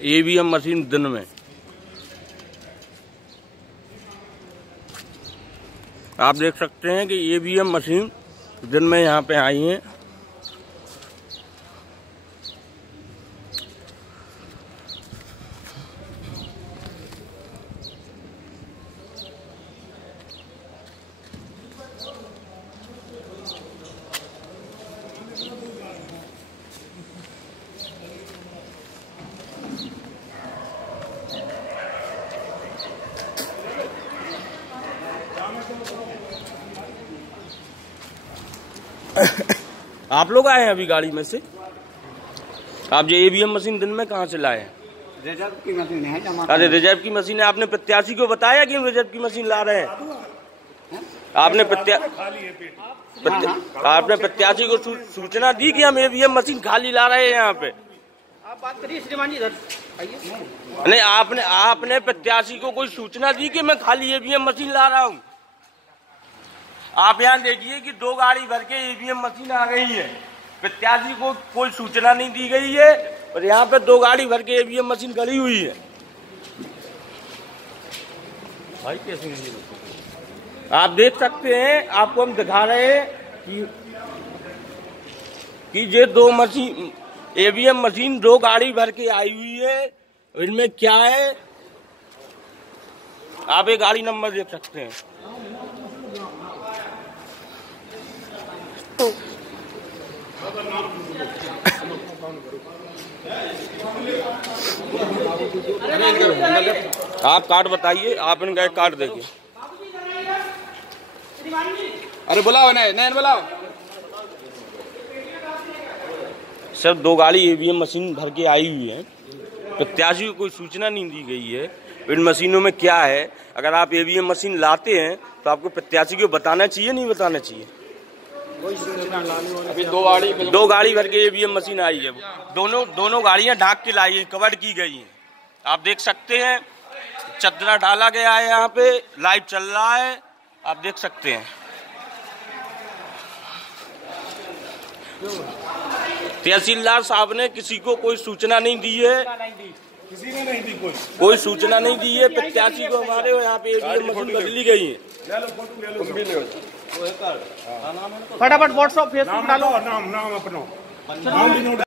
EVM machine दिन में। आप देख सकते हैं कि ईवीएम मशीन दिन में यहाँ पे आई हैं। आप लोग आए हैं अभी गाड़ी में से? आप ये ईवीएम मशीन दिन में कहाँ से लाए हैं? रिजर्व की मशीन है। अरे रिजर्व की मशीन है। आपने प्रत्याशी को बताया कि हम रिजर्व की मशीन ला रहे हैं? आपने प्रत्याशी को सूचना दी कि हम ईवीएम मशीन खाली ला रहे हैं यहाँ पे? आप बात करिए श्रीमान जी, इधर नहीं, आपने प्रत्याशी को कोई सूचना दी कि मैं खाली ईवीएम मशीन ला रहा हूँ? आप यहाँ देखिए कि 2 गाड़ी भर के ईवीएम मशीन आ गई है। प्रत्याशी को कोई सूचना नहीं दी गई है और यहाँ पे 2 गाड़ी भर के ईवीएम मशीन खड़ी हुई है। भाई कैसे आप देख सकते हैं, आपको हम दिखा रहे हैं कि ये 2 मशीन ईवीएम मशीन 2 गाड़ी भर के आई हुई है। इनमें क्या है, आप एक गाड़ी नंबर देख सकते हैं। आप कार्ड बताइए, आप इनका एक कार्ड देखिए। अरे बुलाओ, नैन बुलाओ सर। 2 गाड़ी ईवीएम मशीन भर के आई हुई है। प्रत्याशी को कोई सूचना नहीं दी गई है। इन मशीनों में क्या है, अगर आप ईवीएम मशीन लाते हैं तो आपको प्रत्याशी को बताना चाहिए, नहीं बताना चाहिए? अभी 2 गाड़ी भर के ईवीएम मशीन आई है। दोनों गाड़ियां ढाक के लाई है, कवर की गई हैं। आप देख सकते हैं, चदरा डाला गया है, यहाँ पे लाइव चल रहा है, आप देख सकते हैं। तहसीलदार साहब ने किसी को कोई सूचना नहीं दी है, किसी ने नहीं दी, कोई सूचना नहीं दी है। प्रत्याशी को हमारे यहाँ पे ईवीएम मशीन बदली गई है। फटाफट व्हाट्सएप फेसबुक डालो। नाम अपना